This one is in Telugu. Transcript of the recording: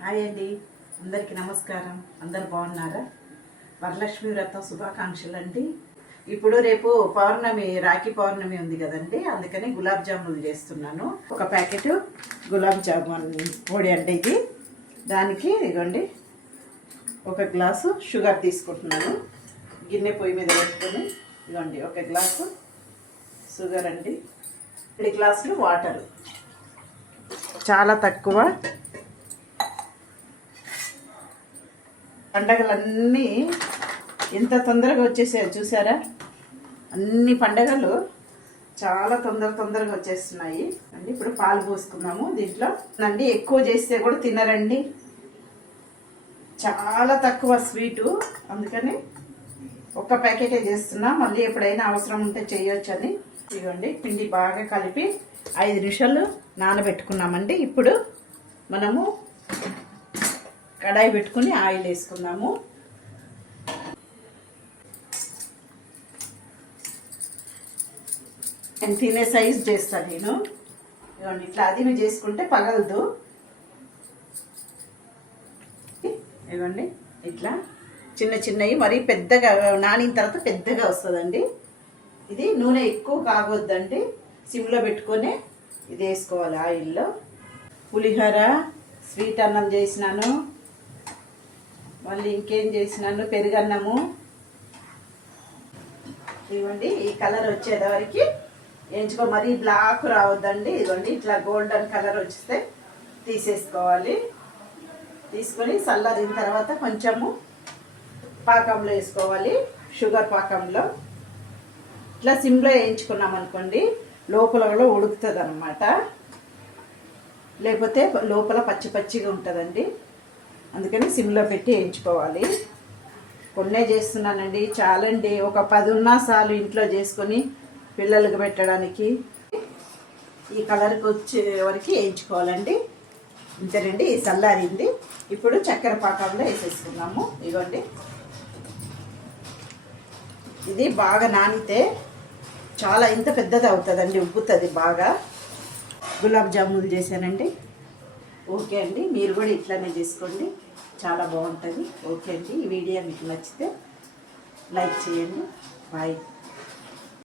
హాయ్ అండి, అందరికీ నమస్కారం. అందరు బాగున్నారా? వరలక్ష్మి వ్రతం శుభాకాంక్షలు అండి. ఇప్పుడు రేపు పౌర్ణమి, రాఖీ పౌర్ణమి ఉంది కదండి, అందుకని గులాబ్ జాములు చేస్తున్నాను. ఒక ప్యాకెట్ గులాబ్ జామున్ పొడి అండి ఇది. దానికి ఇదిగోండి ఒక గ్లాసు షుగర్ తీసుకుంటున్నాను. గిన్నె పొయ్యి మీద పెట్టుకొని ఇదిగోండి ఒక గ్లాసు షుగర్ అండి, 2 గ్లాసులు వాటరు. చాలా తక్కువ. పండగలన్నీ ఎంత తొందరగా వచ్చేసాయో చూసారా? అన్ని పండగలు చాలా తొందరగా వచ్చేస్తున్నాయి అండి. ఇప్పుడు పాలు పోసుకున్నాము దీంట్లో అండి. ఎక్కువ చేస్తే కూడా తినరండి, చాలా తక్కువ స్వీటు, అందుకని ఒక్క ప్యాకెటే చేస్తున్నా. మళ్ళీ ఎప్పుడైనా అవసరం ఉంటే చేయొచ్చు అని. ఇదిగోండి పిండి బాగా కలిపి 5 నిమిషాలు నానబెట్టుకున్నామండి. ఇప్పుడు మనము కడాయి పెట్టుకుని ఆయిల్ వేసుకున్నాము. నేను తినే సైజ్ చేస్తాను నేను. ఇవ్వండి ఇట్లా అది చేసుకుంటే పగలదు. ఇవ్వండి ఇట్లా చిన్నవి, మరీ పెద్దగా నానిన తర్వాత పెద్దగా వస్తుందండి. ఇది నూనె ఎక్కువ కాగొద్దండి, సిమ్లో పెట్టుకొని ఇది వేసుకోవాలి ఆయిల్లో. పులిహోర, స్వీట్ అన్నం చేసినాను, మళ్ళీ ఇంకేం చేసినాను, పెరుగన్నము. ఇవ్వండి ఈ కలర్ వచ్చేదానికి ఎంచుకో, మరీ బ్లాక్ రావద్దండి. ఇదిగోండి ఇట్లా గోల్డెన్ కలర్ వస్తే తీసేసుకోవాలి. తీసుకొని చల్లారిన తర్వాత కొంచెము పాకంలో వేసుకోవాలి, షుగర్ పాకంలో. ఇట్లా సిమ్లో వేయించుకున్నాం అనుకోండి, లోపల ఉడుకుతుంది అన్నమాట. లేకపోతే లోపల పచ్చిగా ఉంటుందండి, అందుకని సిమ్లో పెట్టి వేయించుకోవాలి. కొన్నే చేస్తున్నానండి, చాలండి. ఒక 10 ఉన్నా చాలు ఇంట్లో చేసుకొని పిల్లలకు పెట్టడానికి. ఈ కలర్కి వచ్చే వరకు వేయించుకోవాలండి. ఇంతేనండి, చల్లారింది. ఇప్పుడు చక్కెర పాకంలో వేసేసుకున్నాము. ఇదిగోండి ఇది బాగా నానితే చాలా ఇంత పెద్దది అవుతుందండి, ఉబ్బుతుంది బాగా. గులాబ్ జాములు చేశానండి. ఓకే అండి, మీరు కూడా ఇట్లానే చేసుకోండి, చాలా బాగుంటుంది. ఓకే అండి, ఈ వీడియో మీకు నచ్చితే లైక్ చేయండి. బాయ్.